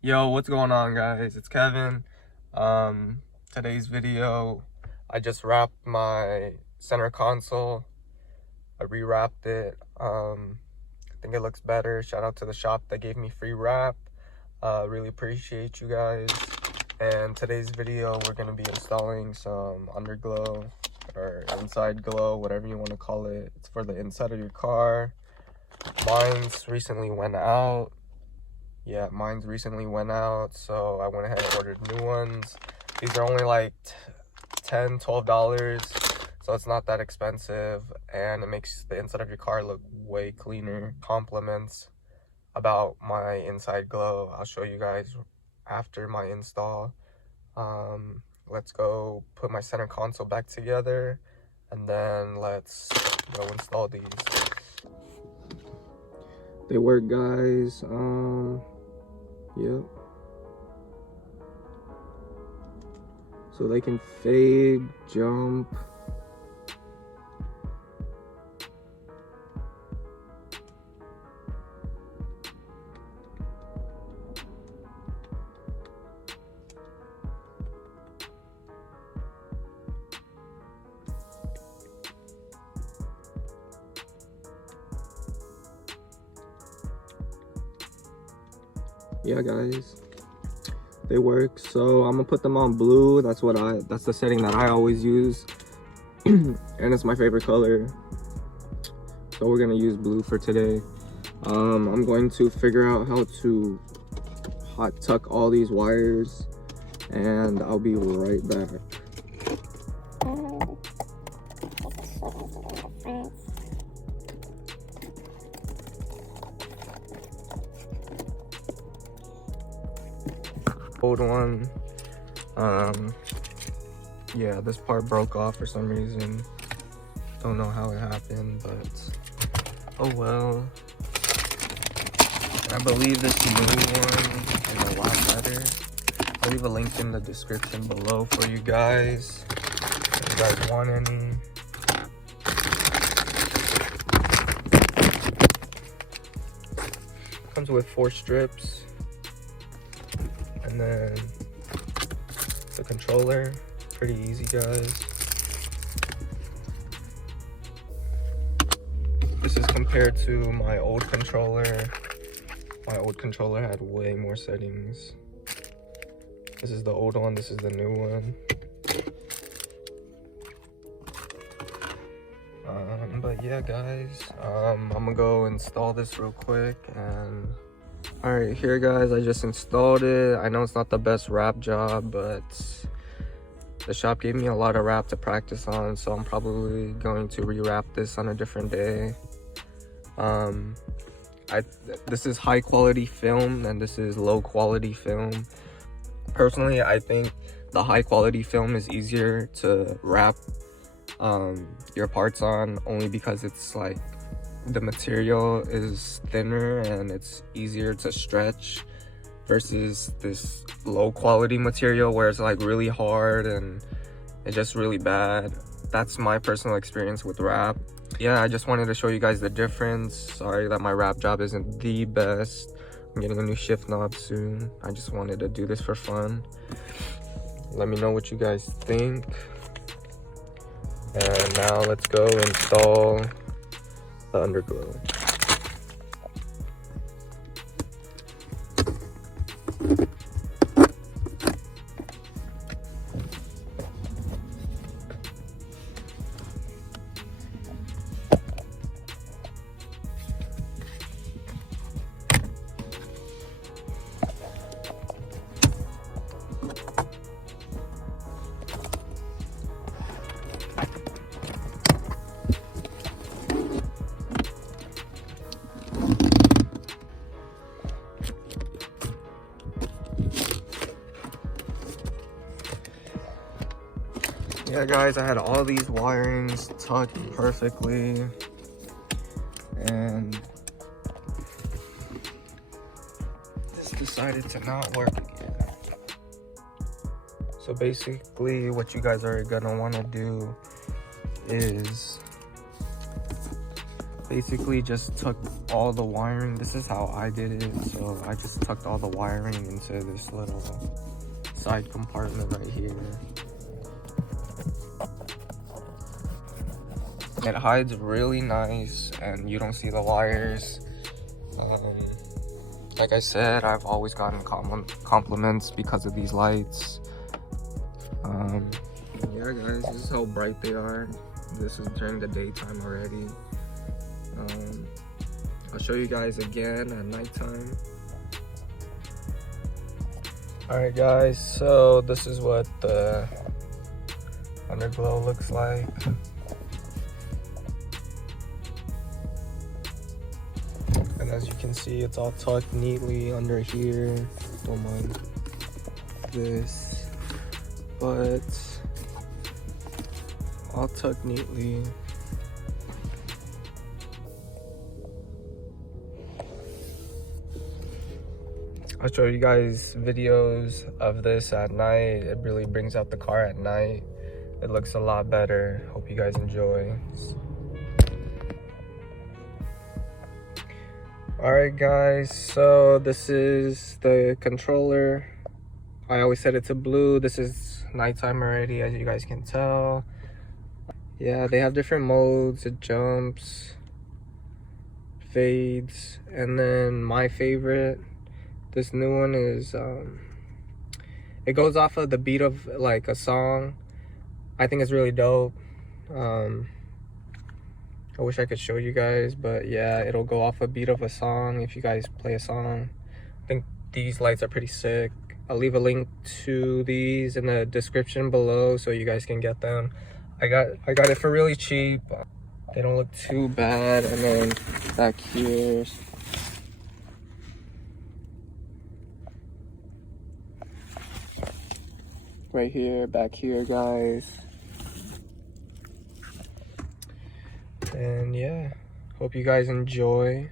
Yo, what's going on, guys? It's Kevin. Today's video, I just wrapped my center console. I rewrapped it. I think it looks better. Shout out to the shop that gave me free wrap. Really appreciate you guys. And today's video, we're gonna be installing some underglow or inside glow, whatever you want to call it. It's for the inside of your car. Mine's recently went out. Yeah, mine's recently went out, so I went ahead and ordered new ones. These are only like $10, $12, so it's not that expensive, and it makes the inside of your car look way cleaner. Compliments about my inside glow. I'll show you guys after my install. Let's go put my center console back together, and then let's go install these. They work, guys. Yep. So they can fade, jump. Yeah, guys, they work. So I'm gonna put them on blue. That's the setting that I always use. And it's my favorite color, so we're gonna use blue for today. I'm going to figure out how to hot tuck all these wires, and I'll be right back. Old one. Yeah, this part broke off for some reason. Don't know how it happened, but oh well. I believe this new one is a lot better. I'll leave a link in the description below for you guys if you guys want any. Comes with 4 strips, and then the controller. Pretty easy, guys. This is compared to my old controller. My old controller had way more settings. This is the old one, this is the new one. But yeah, guys, I'm gonna go install this real quick. And all right, here, guys, I just installed it. I know it's not the best wrap job, but the shop gave me a lot of wrap to practice on, so I'm probably going to rewrap this on a different day. This is high quality film and this is low quality film. Personally, I think the high quality film is easier to wrap your parts on, only because it's like the material is thinner and it's easier to stretch, versus this low quality material where it's like really hard and it's just really bad. That's my personal experience with wrap. Yeah, I just wanted to show you guys the difference. Sorry that my wrap job isn't the best. I'm getting a new shift knob soon. I just wanted to do this for fun. Let me know what you guys think. And now let's go install the underglow. Yeah, guys, I had all these wirings tucked perfectly, and this decided to not work again. So basically what you guys are gonna want to do is basically just took all the wiring. This is how I did it. So I just tucked all the wiring into this little side compartment right here. It hides really nice and you don't see the wires. Like I said, I've always gotten compliments because of these lights. Yeah guys, this is how bright they are. This is during the daytime already. I'll show you guys again at nighttime. Alright guys, so this is what the Underglow looks like. And as you can see, it's all tucked neatly under here. Don't mind this, but all tucked neatly. I'll show you guys videos of this at night. It really brings out the car at night. It looks a lot better. Hope you guys enjoy. Alright guys, so this is the controller. I always said it's a blue. This is nighttime already, as you guys can tell. Yeah, they have different modes. It jumps, fades, and then my favorite, this new one is it goes off of the beat of like a song. I think it's really dope. I wish I could show you guys, but yeah, it'll go off a beat of a song if you guys play a song. I think these lights are pretty sick. I'll leave a link to these in the description below so you guys can get them. I got it for really cheap. They don't look too bad. And then back here, right here, back here guys. And yeah, hope you guys enjoy.